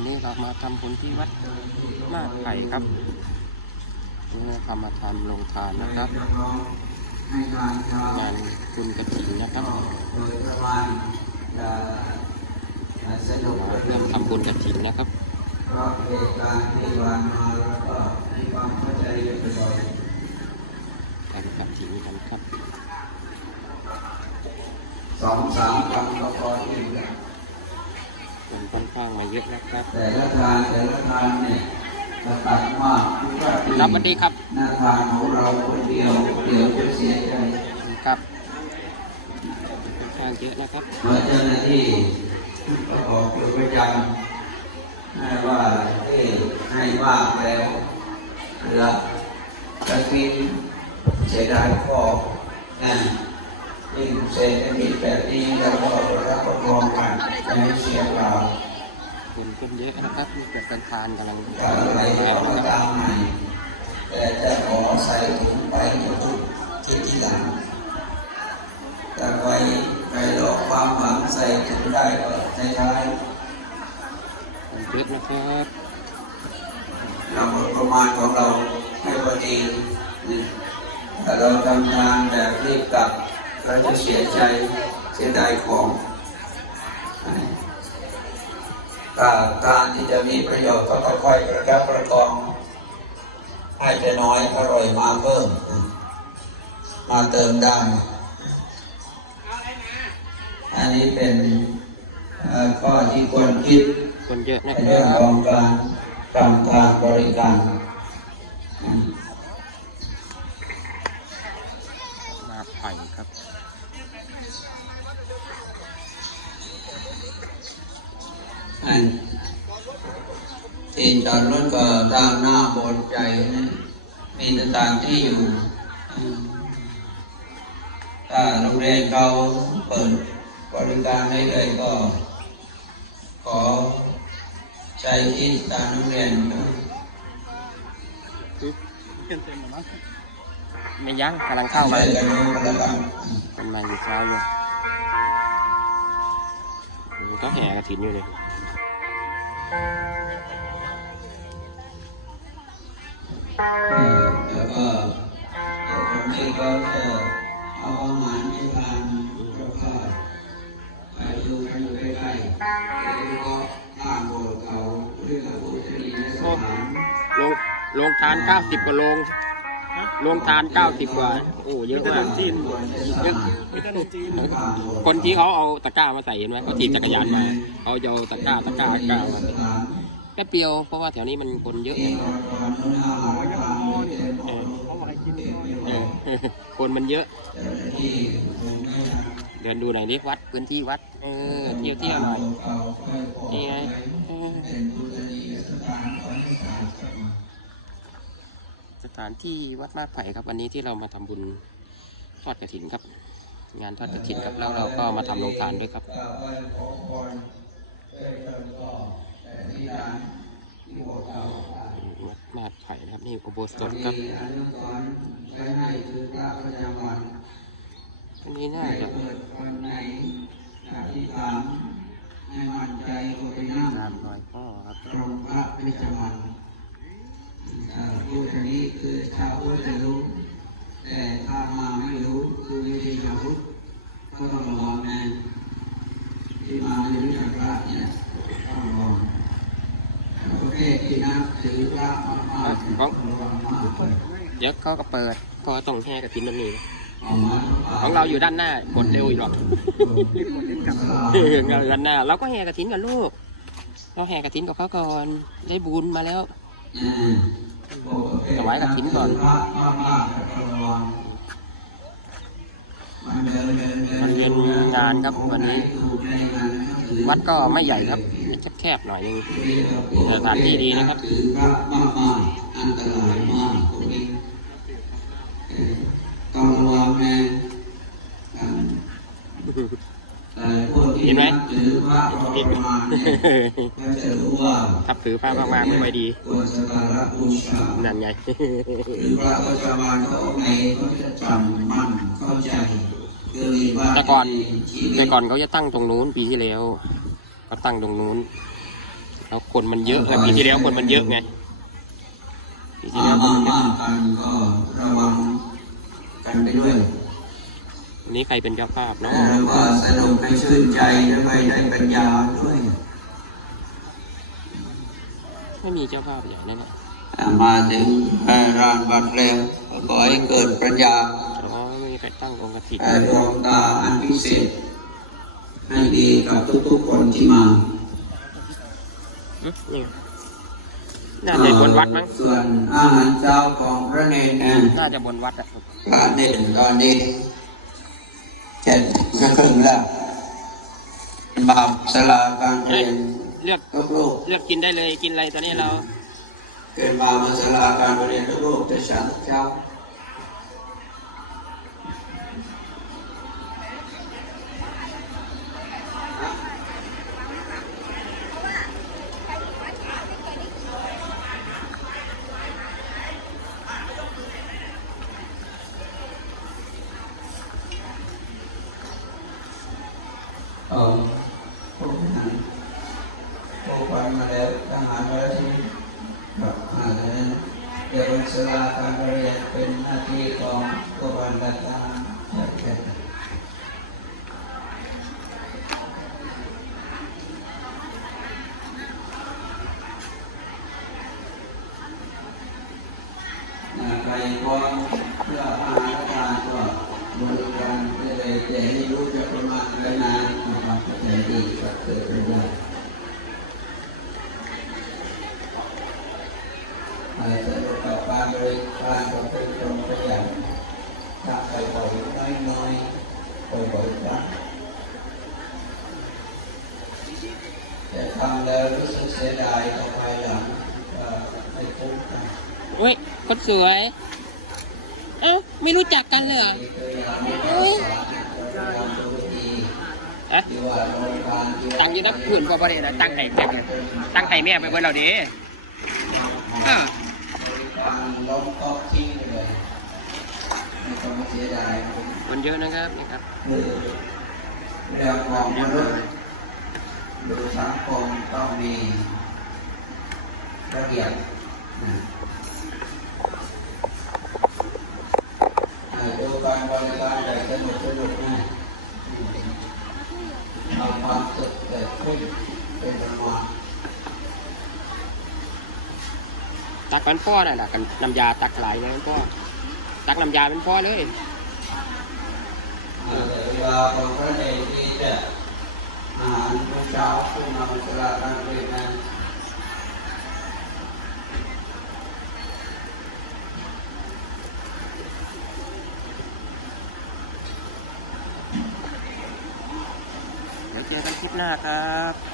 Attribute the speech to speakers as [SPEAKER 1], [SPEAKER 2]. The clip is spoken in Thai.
[SPEAKER 1] วันนี้เรามาทำบุญที่วัดมาดไผ่ครับนี่ทำมาทำลงทานนะครับ
[SPEAKER 2] ให้ทานชาว
[SPEAKER 1] งานบุญกระถิ่นนะครับ
[SPEAKER 2] โดยประมาณจะสนุก
[SPEAKER 1] มาเริ่มทำบุญกระถิ่นนะครับ
[SPEAKER 2] เพราะเหตุการณ์ที่ผ่านมาแล้วก็มีความเข้าใจอยู่บ่อย
[SPEAKER 1] ทำกระถิ่นกันครับ
[SPEAKER 2] ๆสองสามคำก็พอที่จะ
[SPEAKER 1] คนค่อนข้างมาเยอะนะครับ
[SPEAKER 2] แต่ละทานแต่ละทานเนี่ยจะตัดมากคือว่า
[SPEAKER 1] ครับสวัสดีครับ
[SPEAKER 2] หน้าทานของเราคนเดียวเดี๋ยวจะเสียใจ
[SPEAKER 1] ครับค่อนข้างเยอะนะครับ
[SPEAKER 2] เมื่อเจ้าหน้าที่ก็บอกอยู่ประจ บุ
[SPEAKER 1] ญขึ้นเยอะนะครับมีแต่เป็นทานกำลัง
[SPEAKER 2] ถ้าอะไร
[SPEAKER 1] แล้
[SPEAKER 2] เรา
[SPEAKER 1] ว
[SPEAKER 2] ก็
[SPEAKER 1] นะครับ
[SPEAKER 2] ตามให้แต่จะขอใส่ถุงไปทุกที่ที่หลังถ้าใครใครหลอกความหวังใส่ถุงได้ก็ใช้ได้
[SPEAKER 1] เยอะนะครับ
[SPEAKER 2] เราประมาณของเราให้พอดีนะถ้าเราทำงานแบบรีบกลับเราจะเสียใจเสียดายของถ้า การที่จะมีประโยชน์ก็ค่อยๆประคับประคองให้จะน้อยอร่อยมาเพิ่ม มาเติมได้อันนี้เป็นเอ่อข้อที่ควรคิด
[SPEAKER 1] คนเยอะนะ
[SPEAKER 2] ใน
[SPEAKER 1] ค
[SPEAKER 2] เรื่อง
[SPEAKER 1] รับ
[SPEAKER 2] ของการทำทางบริการ
[SPEAKER 1] มาไผ่ครับ
[SPEAKER 2] ที่จอดรถก็ด้านหน้าบนใจนะมีสถานที่อยู่อืมถ้าโรงเรียนเขาเปิดบริการให้เลยก็ ขอใช้ที่สถานโรงเรียนนะ
[SPEAKER 1] ไม่ยั้งกำลังเข้ามา
[SPEAKER 2] ช่วยกันดูกันแล้วกัน
[SPEAKER 1] กำลังเช้าอยู่นี่ก็แห่กระถินอยู่เลย
[SPEAKER 2] เออ แล้วก็เดี๋ยวตรงนี้ก็จะเอาอาหารให้ทานเจ้าภาพไปดูกันอยู่ใกล้ๆเดี๋ยวก็ข้ามโบสถ์เขาเรื่องอุตรีในสถาน
[SPEAKER 1] ลงลงทาน90กว่าโรงลงทาน90กว่า โอ้เยอะมากเยอะคนที่เขาเอาตะกร้ามาใส่เห็นไหมเขาถีบจักรยานมาเขาจะเอาตะกร้าตะกร้าตะกร้ามาแค่เปรียวเพราะว่าแถวนี้มันคนเยอะเออเออคนมันเยอะ เดินดูหน่อยดิวัดพื้นที่วัด เออเที่ยวเที่ยวหน่อยนี่ไง ถานที่วัดมาไผ่ครับวันนี้ที่เรามาทำบุญทอดกระถินครับ งานทอดกระถินครับแล้วเราก็มาทำโรงทานด้วยครับวัดมาไผ่นะครับนี่อุโบสถครับ
[SPEAKER 2] เดี๋ยวเขา
[SPEAKER 1] ก็เปิดเพราะว่าต้องแห่กระถินนั่นเอง
[SPEAKER 2] เอามา
[SPEAKER 1] ของเราอยู่ด้านหน้ากดเร็วอีกหรอกเออเราอยู่ด้านหน้าเราก็แห่กระถินกับลูก เราแห่กระถินกับเขาก่อนได้บุญมาแล้ว
[SPEAKER 2] อืม
[SPEAKER 1] ถวายกฐินก่อน
[SPEAKER 2] พระมากๆต้องระวังมันเดินเดินเดิน
[SPEAKER 1] มันเรียนงานครับวันนี้ วัดก็ไม่ใหญ่ครับแคบๆหน่อยนึงแต่สถานที่ดีนะครับ
[SPEAKER 2] เห็
[SPEAKER 1] นไหม
[SPEAKER 2] ถือพระประมาณเนี่ยก็จะรู้ว่า
[SPEAKER 1] ทับถือพระมากๆไม่ค่อยดี
[SPEAKER 2] ควรสักการะบูชา
[SPEAKER 1] นั่นไง
[SPEAKER 2] หรือพระประจำวันเขาไงเขาจะจำมั่นเข้าใจคือมีว่า
[SPEAKER 1] แต่ก่อน
[SPEAKER 2] ชีวิต
[SPEAKER 1] แต่ก่อนเขาจะตั้งตรงนู้นปีที่แล้วเขาตั้งตรงนู้น แล้วคนมันเยอะไงปีที่แล้วคนมันเยอะไงปีที่
[SPEAKER 2] มา
[SPEAKER 1] แล้วคน
[SPEAKER 2] มา
[SPEAKER 1] มันเย
[SPEAKER 2] มา
[SPEAKER 1] อะ
[SPEAKER 2] กันก็ระวังกันไปด้วย
[SPEAKER 1] วันนี้ใครเป็นเจ้าภาพเนาะ
[SPEAKER 2] แล้วก็สนุกให้ชื่นใจแล้วก็ได้ปัญญาด้วย
[SPEAKER 1] ไม่มีเจ้าภาพใหญ่นั่นแหละ
[SPEAKER 2] อ่ามาถึงอ่าร้านวัดแล้วก็ขอให้เกิดปัญญา
[SPEAKER 1] อ๋อไม่มีใครตั้งองค์กฐิน
[SPEAKER 2] อ่าดวงตาอันพิเศษให้ดีกับทุกๆคนที่มา
[SPEAKER 1] อื้อนี่น่าจะบนวัดมั้ง
[SPEAKER 2] ส่วนอาหารเช้าของพระเนรนะ
[SPEAKER 1] น่าจะบนวัดอะ
[SPEAKER 2] พระเนรตอนนี้ เจ็ดครึ่งแล้วบาปสลาการเรียน
[SPEAKER 1] เลือก
[SPEAKER 2] ทุกลูก
[SPEAKER 1] เลือกกินได้เลยกินอะไรตอนนี้เรา
[SPEAKER 2] เกิดมามาสลาการเรียนทุกลูกจะฉันทุกเช้า เออพวกนั้นพวกวันมาแล้วทหารมาแล้วที่แบบอ่าเนี่ยเดี๋ยวสลาการเรียนเป็นหน้าที่ของพวกวันละตามแค่ใครก็เพื่ออาทานก็บริการเลยแต่ให้รู้ บ่อยบ้างแต่ทำแล้วรู้สึกเสียดายต่อไปหลังก็ไม่คุ้มกัน
[SPEAKER 1] เฮ้ยคนสวย เอ้าไม่รู้จักกันเลยเหรอ
[SPEAKER 2] มีตัวอย่างที่เราสอนเราทำตัวดี
[SPEAKER 1] อะ
[SPEAKER 2] ที่ว่าบริการที่ว่า
[SPEAKER 1] ตั้งอยืนนับผื่นพอประเดี๋ยวนะตั้งไห้แม่ตั้งไห้แม่ไปเพื่อนเราดิอ่า
[SPEAKER 2] บริการล้มก็ทิ้งไปเลยไม่ต้องเสียดาย
[SPEAKER 1] คนเยอะนะครับนี่ครับ
[SPEAKER 2] คือเรื่องของมนุษย์ดูสังคมต้องมีระเบียบนะอ่าดูการบริการแบบสนุกสนุกนะเอาความสุขเกิดขึ้นเป็นประมาณ
[SPEAKER 1] ตักเป็นพ่อน่ะนะกันน้ำยาตักหลายนะเป็นพ่อตักน้ำยาเป็นพ่อเลย
[SPEAKER 2] อ่าแต่ เวลาของพระเดชที่จะอาหารทุกเช้าผู้นำสลาการเรียนนั้น
[SPEAKER 1] เดี๋ยวเจอกันคลิปหน้าครับ